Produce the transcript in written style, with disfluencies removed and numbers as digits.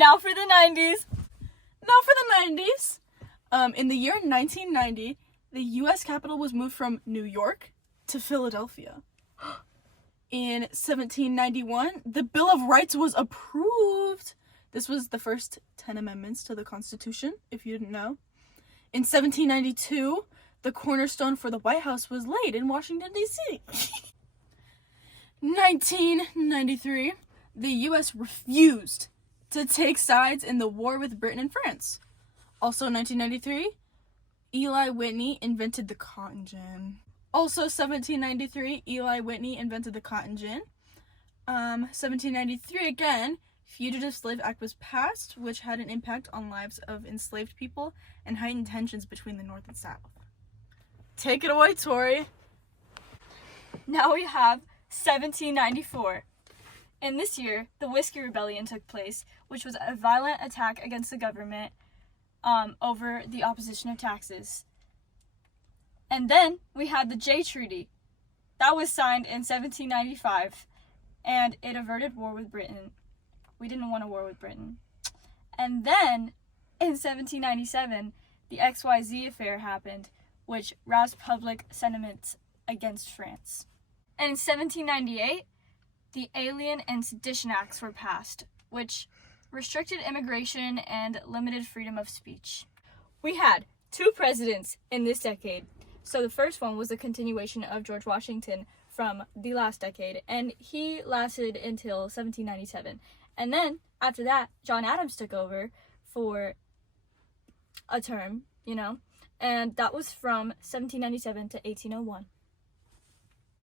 Now for the 90s. Now for the 90s. In the year 1990, the U.S. Capitol was moved from New York to Philadelphia. In 1791, the Bill of Rights was approved. This was the first 10 amendments to the Constitution, if you didn't know. In 1792, the cornerstone for the White House was laid in Washington, D.C. 1993, the U.S. refused to take sides in the war with Britain and France. Also 1993, Eli Whitney invented the cotton gin. Also 1793, Eli Whitney invented the cotton gin. 1793 again, Fugitive Slave Act was passed, which had an impact on lives of enslaved people and heightened tensions between the North and South. Take it away, Tori. Now we have 1794. In this year, the Whiskey Rebellion took place, which was a violent attack against the government over the opposition of taxes. And then we had the Jay Treaty. That was signed in 1795, and it averted war with Britain. We didn't want a war with Britain. And then, in 1797, the XYZ affair happened, which roused public sentiments against France. And in 1798, the Alien and Sedition Acts were passed, which restricted immigration and limited freedom of speech. We had 2 presidents in this decade. So the first one was a continuation of George Washington from the last decade, and he lasted until 1797. And then, after that, John Adams took over for a term, and that was from 1797 to 1801.